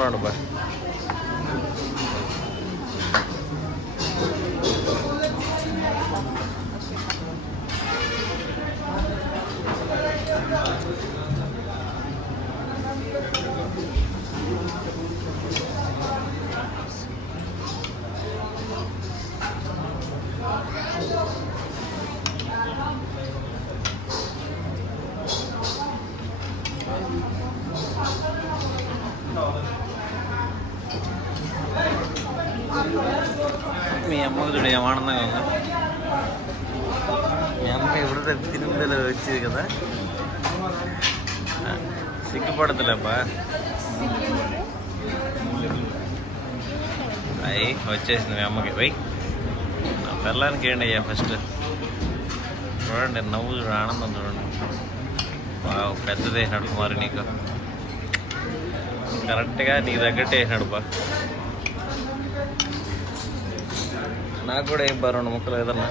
గమ్మునాడు బా. మీ అమ్మకు చూడు ఏం ఆనందంగా ఉందా. మీ అమ్మ ఎప్పుడు తిరుమల వచ్చేది కదా, సిగ్గుపడతలేబ్బా. అయ్యి వచ్చేసింది మీ అమ్మకి. పోయి నా పిల్లానికి ఏంటి అయ్యా ఫస్ట్ చూడండి, నవ్వు చూడు, ఆనందం చూడండి. పెద్దది వేసినాడు మరి నీకు, కరెక్ట్గా నీకు తగ్గట్టు వేసినాడు బా. నాకు కూడా ఏం బా 2 ముక్కలు ఏదన్నా.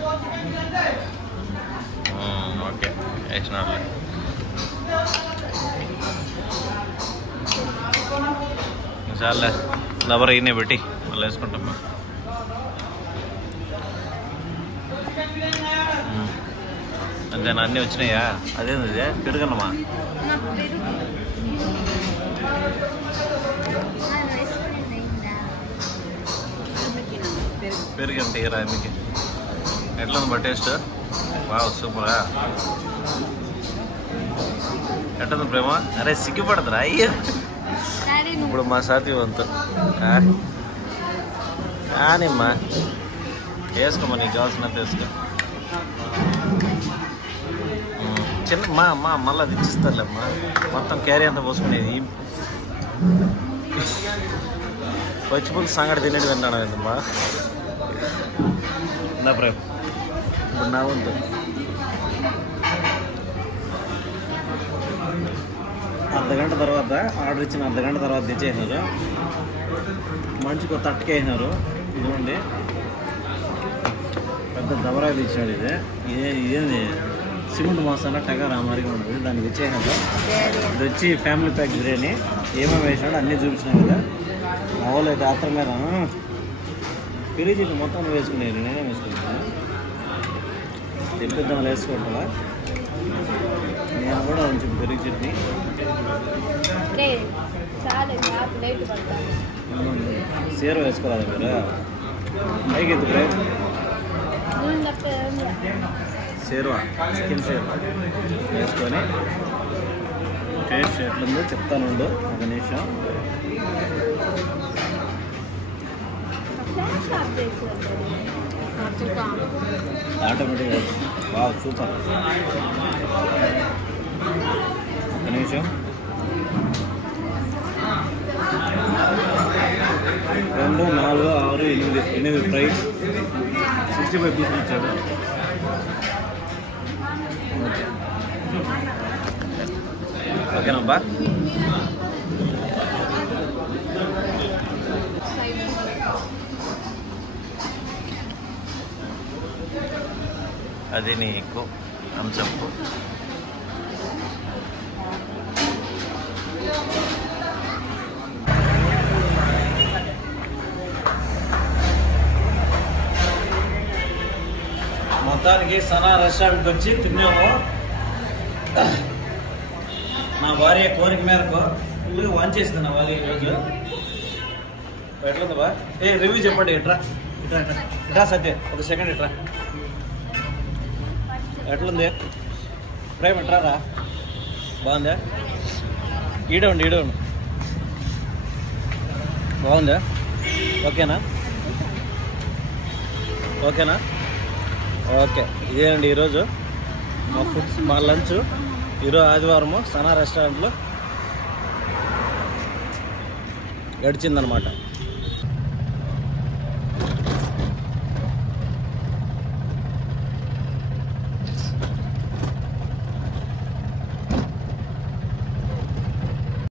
ఓకే వేసినాడులే. చాలే దబర ఈయనే పెట్టి మళ్ళీ వేసుకుంటాం. అంతేనా, అన్నీ వచ్చినాయా? అదేంది పెరుగన్నమా? పెరుగు అంటే ఇరా మీకు ఎట్లా ఉంది బా టేస్ట్? బాగా సూపరా. ఎట్టుంది ప్రేమ? అరే సిగ్గుపడతారా అయ్యో. ఇప్పుడు మా సాతి వంతు కానీమ్మా, వేసుకోమ్మా, నీకు కావాల్సినంత వేసుకో. చిన్న మా మళ్ళీ అది ఇచ్చిస్తారులేమ్మా, మొత్తం క్యారీ అంతా పోసుకునేది. పచ్చిపులుసు సంగటి తినేది విన్నాను ఏంటమ్మా. నా ప్రేమ ఇప్పుడు నా వంతు. అర్ధగంట తర్వాత ఆర్డర్ ఇచ్చిన అర్ధగంట తర్వాత తెచ్చేసినారు. మంచిగా తట్టుకేసినారు. ఇదిగోండి పెద్ద దబరా తెచ్చినాడు. ఇదేంది సిమెంట్ మసాలా టగా రామారిగా ఉంటుంది, దాన్ని తెచ్చేసినారు. ఇది వచ్చి ఫ్యామిలీ ప్యాక్ బిర్యానీ. ఏమేమి వేసినాడు అన్నీ చూపించినాను కదా. మా వాళ్ళు అయితే ఆత్రం మీద పెరిగి చెట్టు మొత్తం వేసుకునేది, నేనే వేసుకుంటాను. తెప్పిద్దాం వేసుకుంటా. నేను కూడా కొంచెం పెరుగు చట్నీ సీర వేసుకోవాలి మీరు. పైకి ఎత్తుకురే సేరువా, చికెన్ సేరువా వేసుకొని టేస్ట్ ఎట్లుందో చెప్తానుండు ఒక నిమిషం. ఆటోమేటిక్గా వావ్ సూపర్. ఒక నిమిషం. 2, 4, 6, 8 ఫ్రై 65 పీసులు ఇచ్చాడు. ఓకే ఓకేనా బా. అది నీకు అంశపు మొత్తానికి సనా రెస్టారెంట్కి వచ్చి తిన్నాము. నా భార్య కోరిక మేరకు ఫుల్గా వాన్ చేసింది నా భార్య ఈరోజు. ఎట్లుంది బా? రివ్యూ చెప్పండి. ఇట్రా ఇట్రా ఇట్రా ఇట్రా సత్య, ఒక సెకండ్ ఇట్రా. ఎట్లుంది ప్రేమ? ఇట్రారా. బాగుందా? ఈడవండి ఈడవండి. బాగుందా? ఓకేనా? ఓకేనా? ఓకే. ఇదేనండి ఈరోజు మా ఫుడ్, మా లంచ్. ఈరోజు ఆదివారము సనా రెస్టారెంట్లో గడిచిందనమాట.